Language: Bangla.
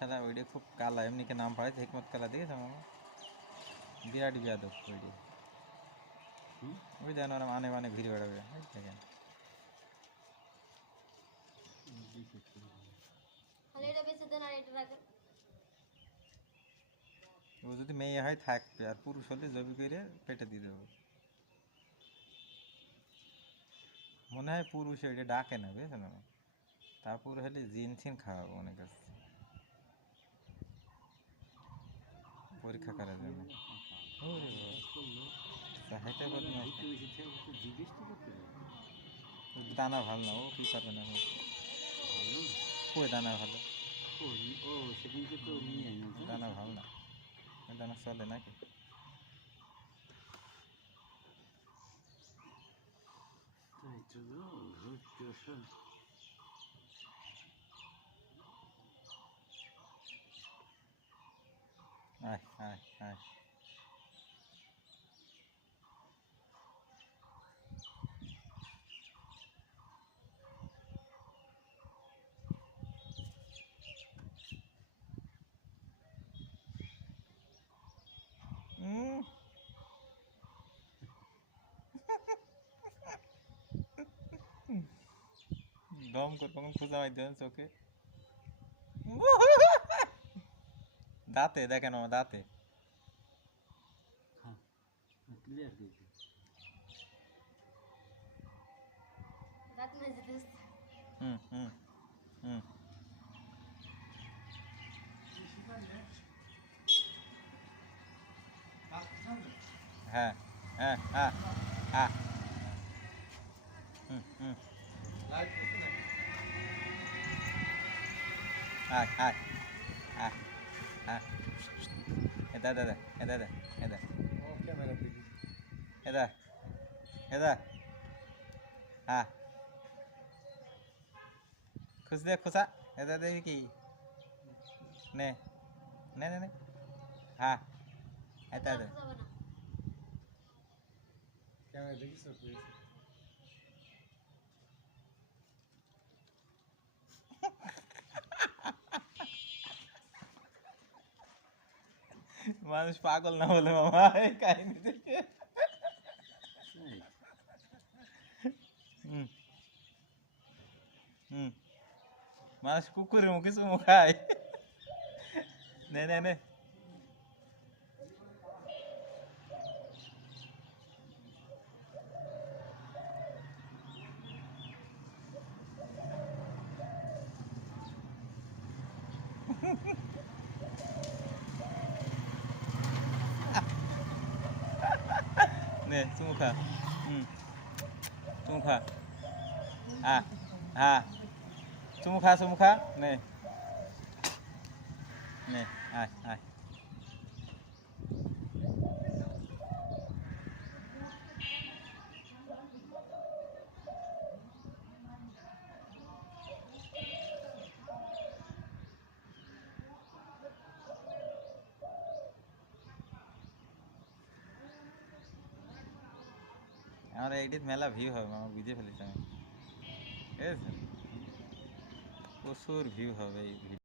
শালা ওইটা খুব কালা, এমনিকে নাম পাড়াইছে হিকমত কালা, দেখেছো মামা? বিরাট বিয়াদব ওইটি। ওই যেন ওরা মানে মানে ঘুরে বেড়াবে, দেখেন ও যদি মেয়ে হয় থাকবে, আর পুরুষ হলে জবি করে পেটে দিয়ে দেবো। মনে হয় পুরুষ ওইটা ডাকে না, বুঝেছো না? তারপর হলে জিন ছিন খাওয়াবো অনেক কাছে পরীক্ষা করার জন্য। দানা ভালো না, ও কি করবে না, কই দানা ভালো, দানা ভালো না, দানা চলে নাকি? আয় আয় আয়, দম করে কখন খোঁজা মাই দেন চোখে, দাঁতে দেখেন আমার দাঁতে। হুম হুম হুম, হ্যাঁ হ্যাঁ হ্যাঁ হ্যাঁ, হুম হুম, আয় আয় আয় আয়, এদা দাদা এদা দা এদা এদা এদা, হ্যাঁ খুঁজ দে খোঁচা, এদা দেখি কি নে নে নে নে, হ্যাঁ এটা দে মানুষ পাগল না বলে মামা এই কাহিনী দেখে। হুম হুম, মানুষ কুকুরের মুখে চুমু খায়, নে নে নে, নে চুমু খা, হুম চুমু খা, হ্যাঁ হ্যাঁ চুমু খা নে নে, আয় আয়। আমার এইটির মেলা ভিউ হবে মামা, বুঝে ফেলেছি আমি, ঠিক আছে? প্রচুর ভিউ হবে এই ভিডিও।